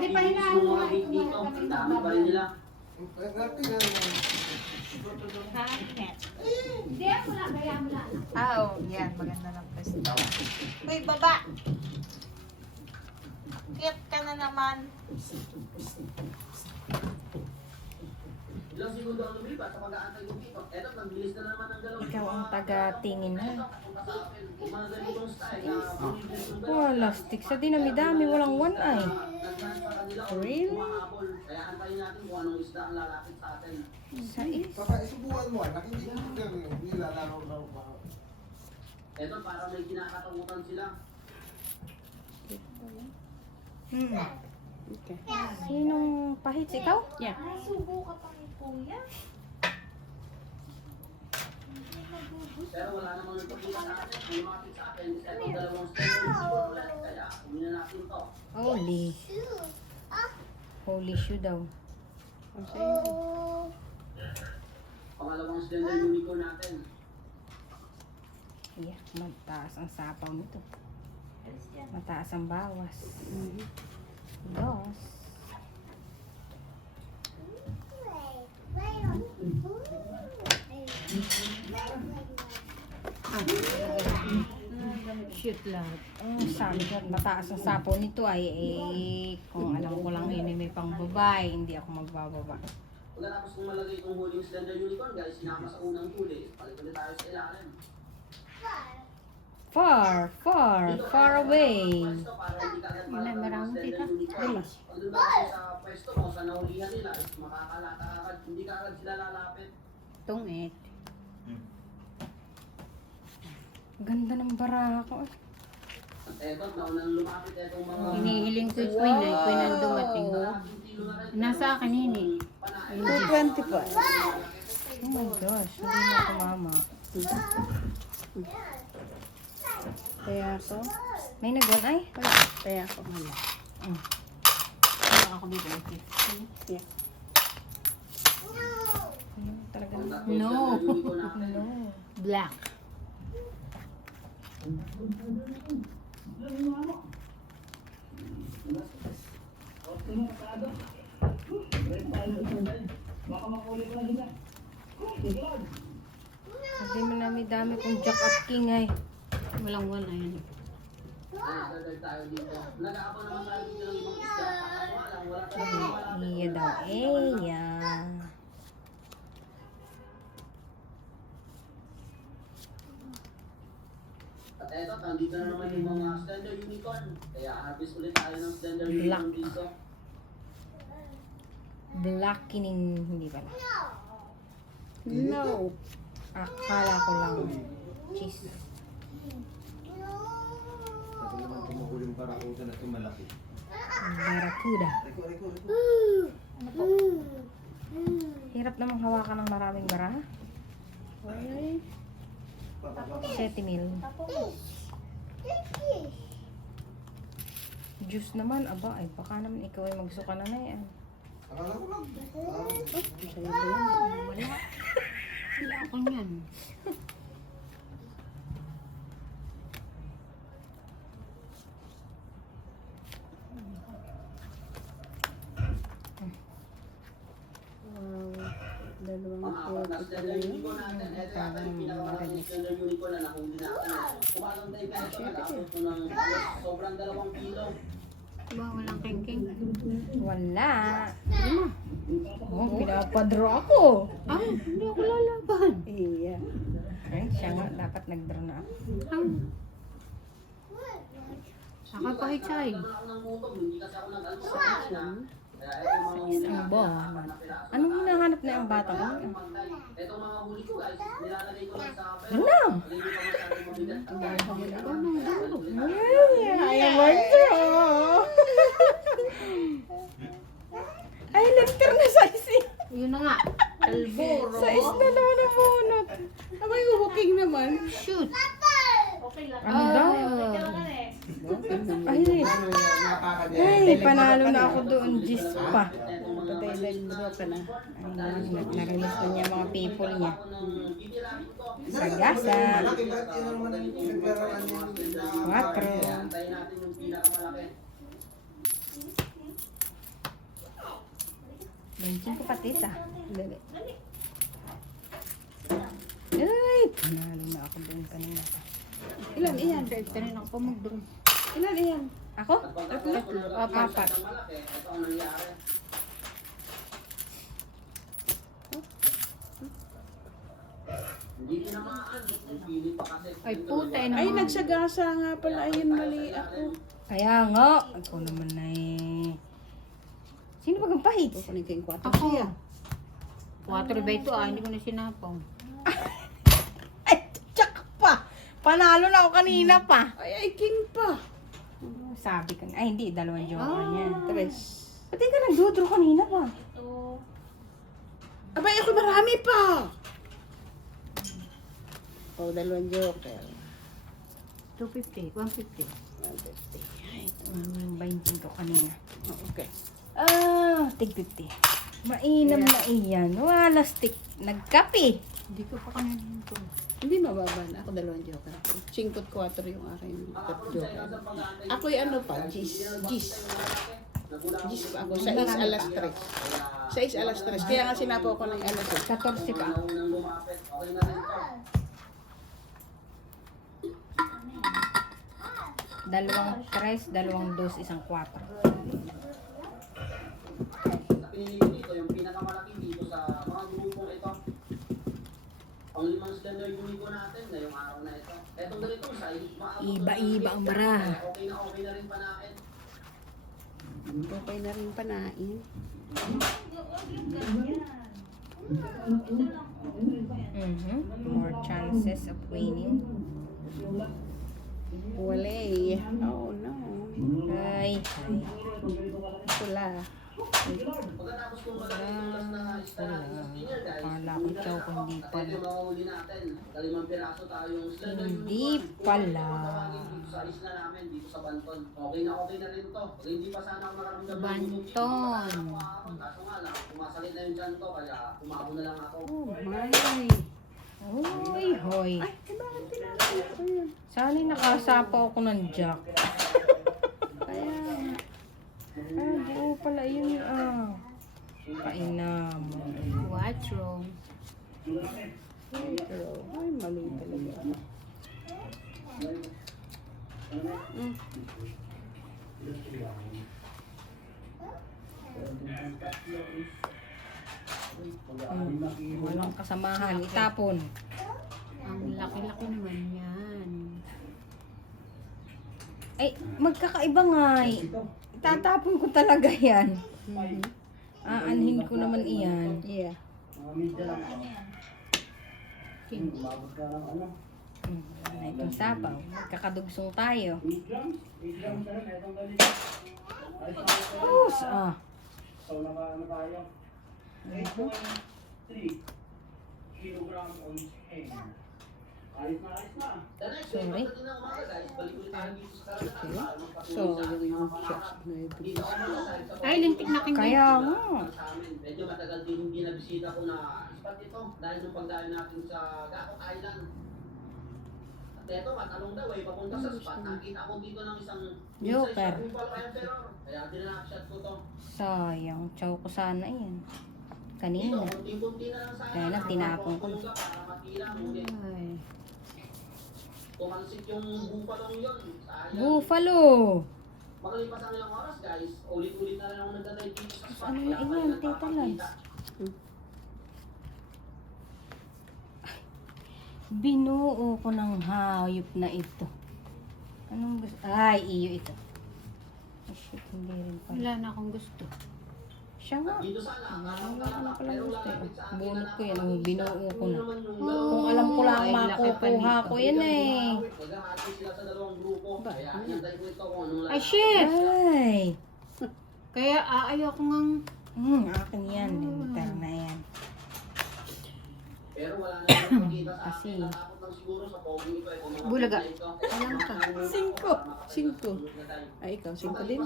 Adi pa hinaan mo nga ito dito. Ang dami pa rin nila. Hindi ako na, kaya mo na. Oo, yan. Maganda ng pwesto. Uy, baba! Cute ka na naman. Ilang segundo ang lumipat sa pag-aantay ko dito. Eto, nagbilis na naman ang dalawang. Ikaw ang taga-tingin ha. Yung mga ganitong style na Oh, lastik sa dinami-dami. Walang one eye. Really? Kaya antayin natin kung anong isda ang lalapit sa atin. Sais. Papa, isubukan mo, anak. Hindi ko gagawin. Hindi lalaro na ako. Eto, para may kinakatakutan sila. Okay. Sinong pahits? Ikaw? Yeah. Nasubo ka pa kay Kuya. Pero wala namang nagpapita sa atin. Kung lumapit sa atin, etong dalawang style ulit. Kaya, kunin na natin to. Holy shoe daw. Pangalawang slender unicorn natin. Yeah, mataas ang sapaw nito. Mataas ang bawas. Dos. Shoot lang. Sabi ko, mataas ang sapaw nito ay kung alam ko lang yun ay may pang babae, hindi ako magbababa. Pagkatapos kong malagay itong huling slender unicorn, guys, sinama sa unang huli. Palit ulit tayo sa ilalim. Far away. Pwesto para hindi ka agad Ilan, marami dito? Lima. Pag doon ba kasi sa pwesto mo, sa nahulihan nila, is makakalata ka agad. Hindi ka agad sila lalapit. Tungit. Ganda ng barako. At eto, naunang lumapit etong mga... Hinihiling ko yung queen ay queen ang dumating. Nasa akin yun eh. 220 pa. Oh my gosh, hindi na tumama. Kaya ako. May nagwan ay? Kaya ako. Wala. Ako dito. Yeah. Talaga. No. No. Black. Hindi mo dami kung Jack at King ay. Walang wala yun. Nagdagdag tayo dito. Nag-aabang naman tayo dito ng ibang isda. Kaso nga lang, wala tayong malapit. Iya daw. Iya. At eto, nandito na naman yung mga slender unicorn. Kaya harvest ulit tayo ng slender unicorn dito. Blackening. Hindi pala. No. Akala ko lang. Cheese. Ito naman kumukuling parakutan na ito malaki. Barracuda. Reko. Hirap namang hawakan ng maraming bara. Setimil. Juice naman. Aba, ay baka naman ikaw ay magsuka na yan. Akala ko lang. Wala. Wala ako yan. Dalawang Mga apat na slender unicorn natin. Ito yata yung pinakamalaking slender unicorn na nahuli natin. Kumalang tayo pa ito. Nag-aabot ko ng sobrang 2 kilo. Ba, walang kengkeng. Wala. Oh, pinapadraw ako. Ay, hindi ako lalaban. Iya. Ay, siya nga. Dapat nag-draw na ako. Ay. Saka pa hichay. Nagdala ako ng gutom. Hindi kasi ako nag-almusal kanina. Kaya ito yung mga huli Isang natin. bon. Anong hinahanap na ang bata ko? Ito mga huli ko guys. Nilalagay ko lang sa pera. Ano? Hindi ko pa masyadong mabigat. Ay, I'm throw. Ay, lenter na size. Yun na nga. Alboro. Size na naman ang bunot. Abay, huking naman. Shoot. Ano daw? Ay, ay, panalo na ako doon. Gis pa. Narinig ko niya mga people niya. Sagasa. Malaki ba? Yan naman ang pinaglaraan niya. 4. Antayin natin yung pinakamalaki. Benching ko pati ta. Dali. Ay, panalo na ako doon kanina. Ilan iyan? Kanina ako pa mag-drum. Ilan iyan? Ako? Apat. Malaki, ito ang nangyari. Hindi tinamaan. Ang pili pa kasi. Ay, puta. Ay, nagsagasa nga pala. Ayun, mali ako. Kaya nga. Ako naman na eh. Sino ba ang pahit? Kukunin ko yung 4 Ako. siya. 4 by 2 hindi ko na sinapaw. Ay, tsak pa. Panalo na ako kanina pa. Ay, king pa. Sabi ka ay hindi, dalawang joker niya. 3. Pati ka nagdodro kanina pa. Abay, ako marami pa. Oh, 2 joker. 250, 150. 150. Ay, Baintin ko kanina. okay. Tig 50. Mainam na iyan. Wala stick. Nagkape. Hindi ko pa kanina ito. Hindi mababa na. Ako 2 joker. 5-4 yung aking joker. Ako'y ano pa, Gis pa ako. 6 alas 3. 6 alas 3. Kaya nga sinapo ko ng alas 14 pa. Unang lumapit. Okay na rin ito. 2 3, 2 2, 1 4. Pinili ko dito, yung pinakamalaki dito sa mga grupong ito. Ang 5 slender unico natin na yung araw na ito. Etong ganito, size, Iba-iba ang baraha. Okay na rin panain. Okay na rin panain. More chances of winning. Walay. Oh no. Ay. Pula. Pagkatapos kong malaki na istahan sa senior guys, Kala ko ikaw kung hindi ito pala. yung mahuli natin. 5 piraso tayong slender Hindi unicorn. pala. Tawagin dito sa isla namin, dito sa Banton. Okay na rin to. Hindi pa sana ako nakaramdam ng Banton. Kaso nga lang, pumasalit na yung dyan to, kaya umako na lang ako. Oh my. Hoy, hoy. Ay, bakit tinapin ko yun? Sana'y nakasapa ako ng jack. Kaya, Oo pala yun Kainam. What's wrong? pero, ay, mali talaga ako. Walang kasamahan. Itapon. Ang laki-laki naman yan. Ay, magkakaiba nga eh. Itatapon ko talaga yan. Aanhin ko naman iyan. Yeah. Na itong sabaw. Magkakadugsong tayo. Us, Sorry. So, yung shots na ito. Ay, lintik na king. Kaya nga. Medyo matagal din hindi nabisita ko na spot ito dahil nung pagdaan natin sa Gakot Island. At eto, matanong daw ay papunta sa spot. Nakita ko dito ng isang Joker. Kaya dinanakshot ko to. Sayang. Chow ko sana yan. Dito, Kanina. kunti-kunti na lang sana. Kaya lang, tinapon ko. Para matira, ngunit Ay. tumansik yung bupalong yun. Sayang. Buffalo. Makalipas ang ilang oras guys, ulit-ulit na lang ako nagtatay dito sa spot. Ano Kaya na pala iyan, Tita nagpapakita. Lance? Binuo ko ng hayop na ito. Anong gusto? Ay, iyo ito. Oh, shit, hindi rin pala. Wala na akong gusto. Siya nga. Dito sana, Wala ko na pala pero gusto eh. lalapit sa akin Bunot na ko yan. nakapag-isa. Binuo ko na. Naman yung Kung alam ko lang Ay, laki makukuha pa ko nito. yan eh. Maghahati sila sa dalawang grupo. Kaya hintay ko ito kung anong Ay, lalapit. shit! Ay. Kaya aayaw ko ngang... Akin yan. Limitar na yan. Pero wala na akong makita sa Kasi- akin. Natakot lang siguro sa pogi ito. Itong mga Bulaga. pizza ito. Alam ka. 5. Ay, ikaw, 5 din.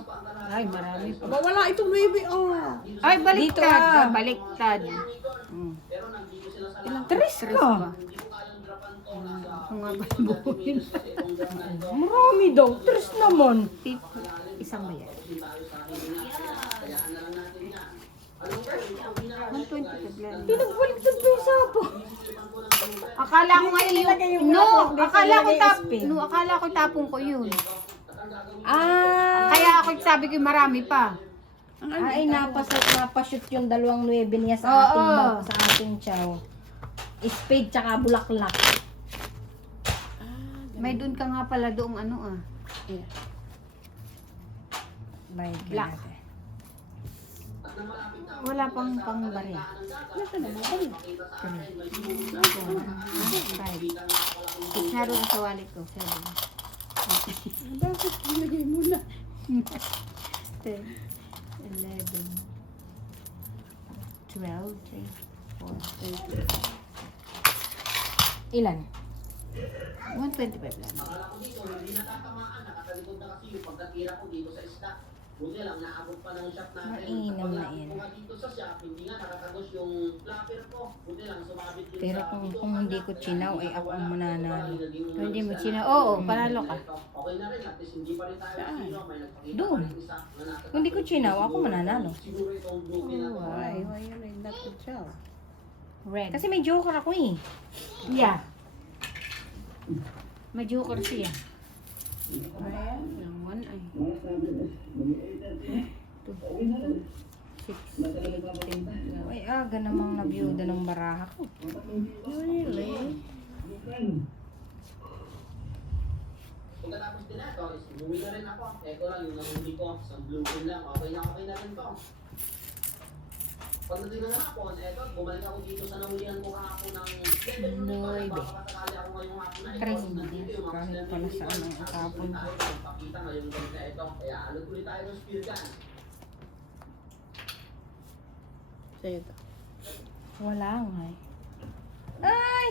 Ay, marami pa. Aba, wala itong 9. Oh. Ay, Dito, baliktad. Baliktad. Pero nandito sila sa Ilang lahat. tres ka? Hindi ko kayang drapan to. Nasa Ako nga ba buhin? kasi itong drop na ito. Marami daw. Tres naman. Isang ba yan? Kasi tayo sa akin na. Kayaan na lang natin yan. Alam ko, ang pinaka- 125 lang. Pinagbaliktad pa yung sapo. Akala ko ngayon yung... No! Akala ko tapong ko yun. Ah, Kaya ako sabi ko marami pa. ay napashoot yung 2.9 niya sa Oo. ating sa ating chow. Spade tsaka bulaklak. May doon ka nga pala doong ano ah. Yeah. Bayad ka Black. natin. Wala pang barya. Nasa na ba? Naroon na sa wallet ko. 7. Bakit nilagay mo na? 10, 11, 12, 3, 4, Ilan? 125 lang. Akala ko dito, hindi natatamaan. Nakatalikod na kasi yung pagkatira ko dito sa isda. Buti lang, naabot pa ng shop natin. Mainam na Pag yan. ko nga dito sa shop, hindi nga nakatagos yung flapper ko. Buti lang, sumabit din Pero sa dito. kung hindi ko chinaw, ay ako ang mananalo. Kung hindi mo china, oo, panalo ka. Okay na rin, at least hindi pa rin tayo Saan? zero. May nagpakita Doon. pa rin isa na nakatagos. Kung hindi ko chinaw, ako mananalo. Siguro itong groupie na to. Why? Why you like that to tell? Red. Kasi may joker ako eh. Yeah. May joker siya. Ayan. Yung 1 ay. 2, 6, 8, 10, 12. Ay, aga namang nabiyuda ng baraha ko. Really? Pagkatapos din na ito, is umuwi na rin ako. Ito lang yung nahuli ko, sa blue pin lang. Okay na rin to. Pagdating ng hapon, eto, bumalik ako dito sa nahulihan ko kahapon ng level Noy, ko. Baka ako ngayong hapon na ito. Tres. Nandito yung mga Kahit sinabi pala ko, saan ang tapos kahapon. ulit tayo, magpakita ngayong gabi na ito. Kaya alot ulit tayo ng spear gun. Sa'yo to. Wala nga eh. Ay!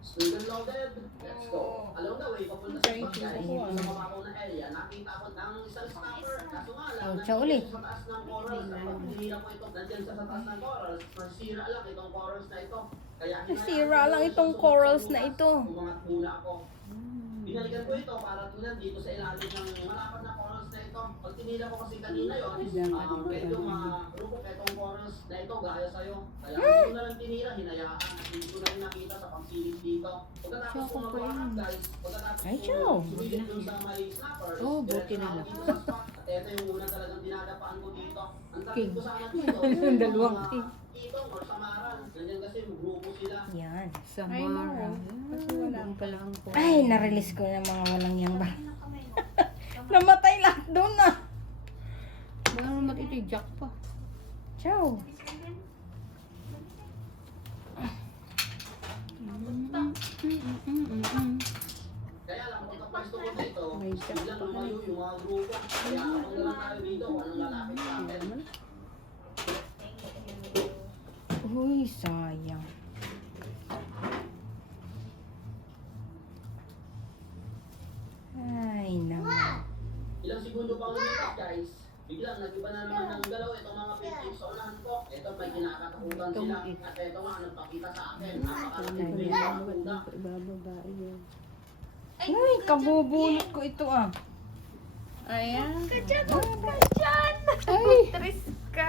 Spear gun loaded. Let's go. Along the way, papunta sa Thank you. pagkain. Ako, Sa mababaw na area, nakita ko ng isang snapper. Kaso nga lang, Oh, siya ulit. sa taas ng corals. Kapag hinila ko ito, nandyan sa taas ng corals, masira lang itong corals na ito. Kaya Nasira lang itong corals na ito. Umangat muna ako. Binalikan ko ito para tunan dito sa ilalim ng malapad na corals na ito. Pag tinila ko kasi kanina yun, medyo marupok itong corals na ito gaya sa'yo. Kaya hindi ko na lang tinira, hinayaan. Hindi ko na rin nakita sa pagsilip dito. Pagkatapos ko magwakan guys, pagkatapos Ay, ko chow. sumilip dun sa may snapper, Oh, buti na lang. dito sa spot. At ito yung una talagang dinadapaan ko dito. Ang King. takot ko sana dito. Yung dalawang mga king. Itong or samaran. Ganyan kasi, grupo sila. Yan. Samara. Kasi wala. Doon pala ang po. Ay, narelease ko ng mga walang yang ba. Namatay lahat doon na. Baka naman ito jack pa. Ciao. Kaya lang, pagkapwesto ko dito, May jack biglang pa lumayo yung mga grupo. Kaya ako na lang tayo dito kung anong lalapit sa atin. Uy, sayang. Ay, naman. Ilang segundo pa umipas, guys. Biglang nag-iba na naman ng galaw itong mga paintings sa unahan ko. Ito may kinakatakutan sila. At ito nga, nagpakita sa akin. Napakalaking Ay, painting ang bunda. ibababa yun. Uy, kabubulot ko ito ah. Ayan. Ay!